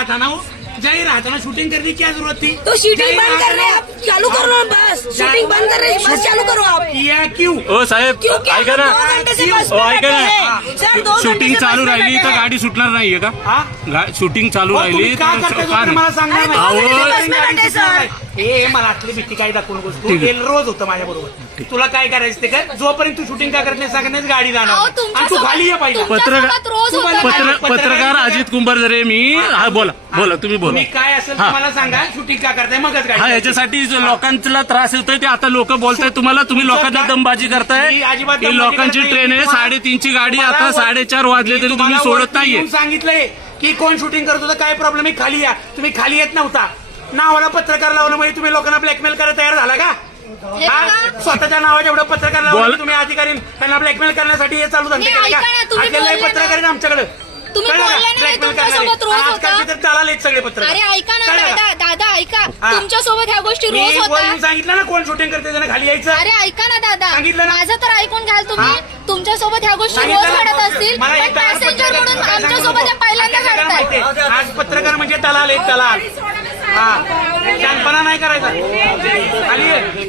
रहा था ना वो, जा ही रहा था ना, शूटिंग करने की क्या जरूरत थी? तो शूटिंग बंद कर रहे हैं आप, चालू करो बस, शूटिंग बंद कर रहे हैं, बस चालू करो आप। या क्यों? ओ साहेब क्यों क्या? ऐका ना, 2 घंटे से बस ओ में ऐका बैठे ना, हैं। सर 2 घंटे शूटिंग से चालू बस में राहिली बैठे तर हैं। गाडी सुटणार नाहीये का? हा? शूटिंग चालू हो, राहिली तुम्ही का तर करताय का तुम्ही मला सांगणार अरे, नाही. 2 घंटे अहो, बस में बैठे सर. ए मला आतली भीती काही दाखवू नकोस तू. ठीक आहे. गेल रोज होतं माझ्या बरोबर. तुला काय करायचं ते कर. जोपर्यंत तू शूटिंग का करत नाही सांगण्याच गाडी जाणार अहो, नाही. आणि तू खाली ये पहिला. तुमच्यासोबत रोज होतं. पत्रकार अजित कुंभारजरे मी. हा बोला बोला, तुम्ही बोला. तुम्ही काय असेल हा. तुम्हाला सांगा, शूटिंग का करताय मगच गाडी. हा, याच्यासाठी जो लोकांना त्रास होतोय ते आता लोक बोलताय तुम्हाला, तुम्ही लोकांना दमबाजी करताय. मी अजिबात ही दमबाजी लोकांची करत नाही. ट्रेन आहे, तुम्हाला- 3:30ची गाडी, आता तुम्हाला 4:30 वाजले तरी तुम्ही तुम्हाला सोडत वरती नाहीये. येऊन सांगितलंय की कोण शूटिंग करत होतं, काय प्रॉब्लेम आहे, खाली या. तुम्ही खाली येत नव्हता. नावाला पत्रकार लावलं म्हणजे तुम्ही लोकांना ब्लॅकमेल करायला तयार झाला का? हे हा? बघा. स्वतःच्या नावाच्या एवढं पत्रकार लावलं बोला. की तुम्ही अधिकारी त्यांना ब्लॅकमेल करण्यासाठी हे चालू धंदे नाही, केले ऐका ना, तुम्ही का? बोलले ना. पत्रकार आहेत आमच्याकडे. तुम्ही कळलं का? बोलले ना, Blackmail तुमच्यासोबत रोज करणारे. आजकालचे होता. तर चालाले सगळे पत्रकार. अरे ऐका ना कळलं का? दादा ऐका, हा. तुमच्यासोबत ह्या गोष्टी रोज मी वरून होतात. सांगितलं ना कोण शूटिंग करते त्यांना खाली यायचं. अरे ऐका ना दादा, सांगितलं ना. माझं तर ऐकून घ्याल तुम्ही. हा. तुमच्यासोबत ह्या गोष्टी रोज सांगितलं ना. घडत असतील, मला पण एक दलाल पॅसेंजर पत्रकार म्हणून काय सांगू आमच्यासोबत हे नको. पहिल्यांदा आता सगळ्यांना घडतंय. माहितीये. आज पत्रकार म्हणजे दलाल एक दलाल. हा, शानपणा नाही करायचा. खाली ये.